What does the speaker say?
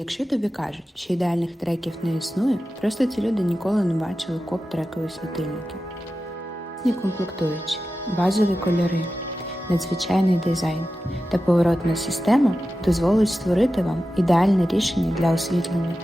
Якщо тобі кажуть, що ідеальних треків не існує, просто ці люди ніколи не бачили коп трекових світильників. Ні комплектуючі, базові кольори, надзвичайний дизайн та поворотна система дозволить створити вам ідеальне рішення для освітлення.